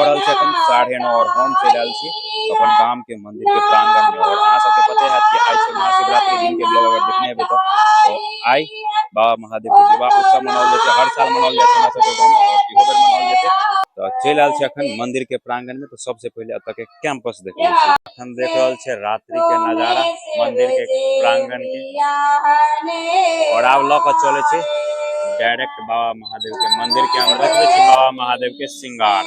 हो रहा है 9:30 और हम चल अपन गांव के मंदिर के प्रांगण में। और अहाँ सबके पते है कि आज से महाशिवरात्रि दिन के ब्लॉग अगर देखने हैं तो आई बाबा महादेव के विवाह उत्सव मनाओल जाते, हर साल मनाओल जाते हमरा सबके गांव में, और इहो बेर मनाओल जाते। तो चल आल अखन मंदिर के प्रांगण में। तो सबसे पहले अत के कैंपस देख अखन देख रहा है रात्रि के नजारा मंदिर के प्रांगण के। और आब लऽ कऽ चले छै डायरेक्ट बाबा महादेव के मंदिर के अंदर देखबे छी बाबा महादेव के श्रृंगार।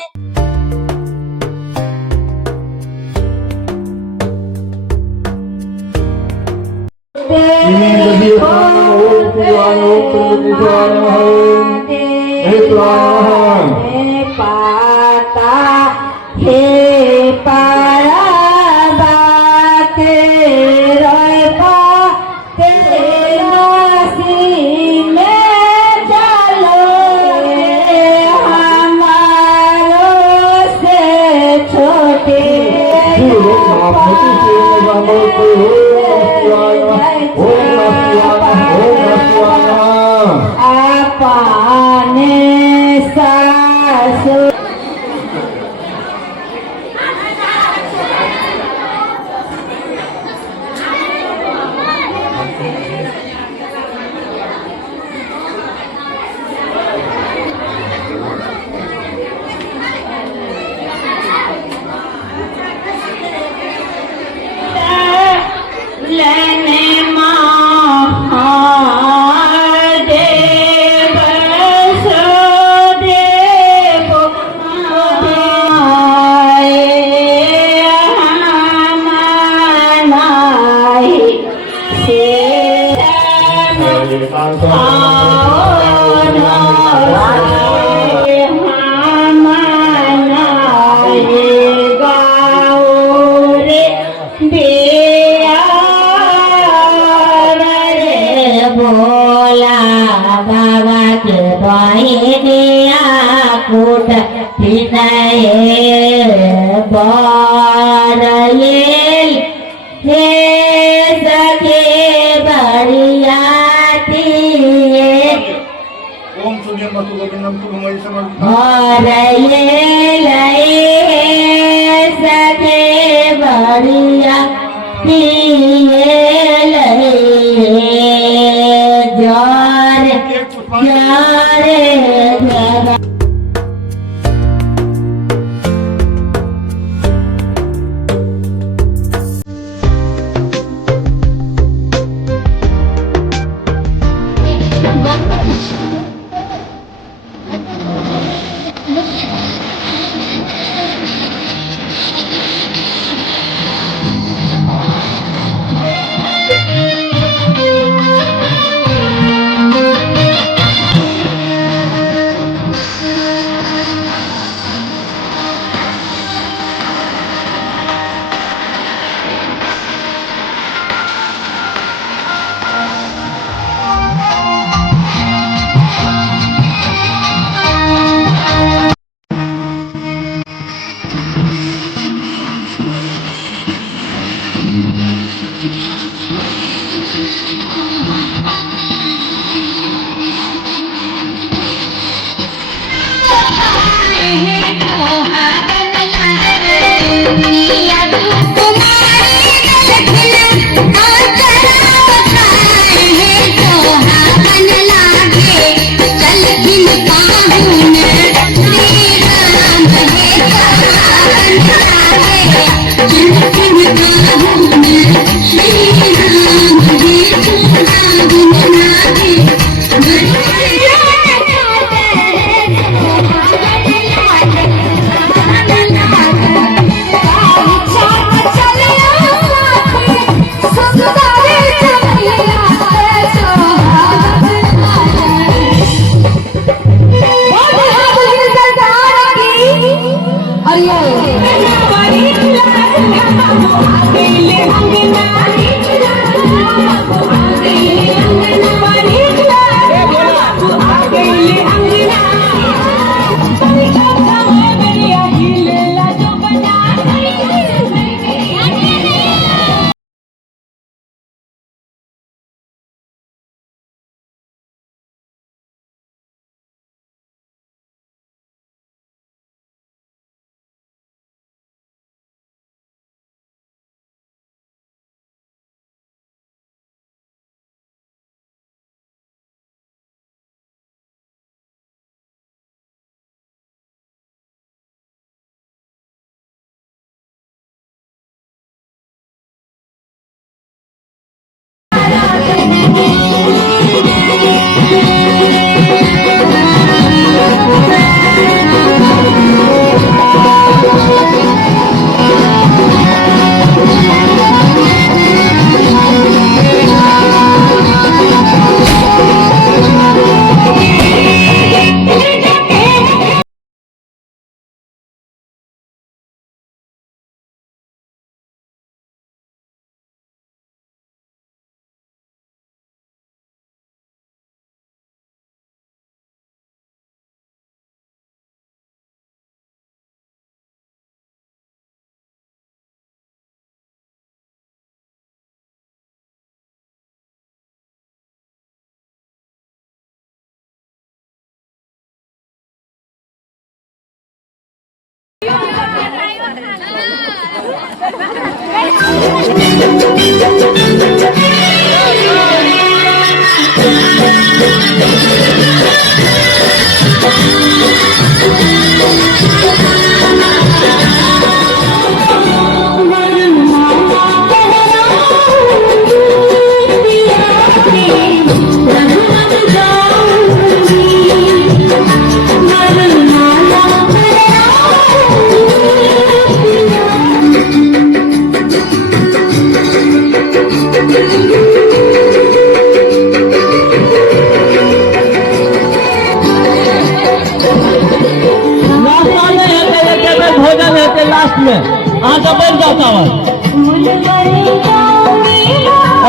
भोजन है लास्ट में अहाँ सब बैठ जाओ चावल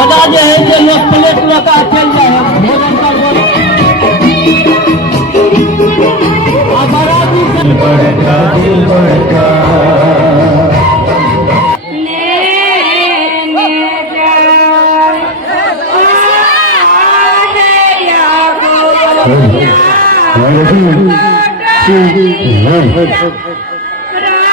अदा जो है जो लोग प्लेट लगा चल जाए भोजन कर बोलो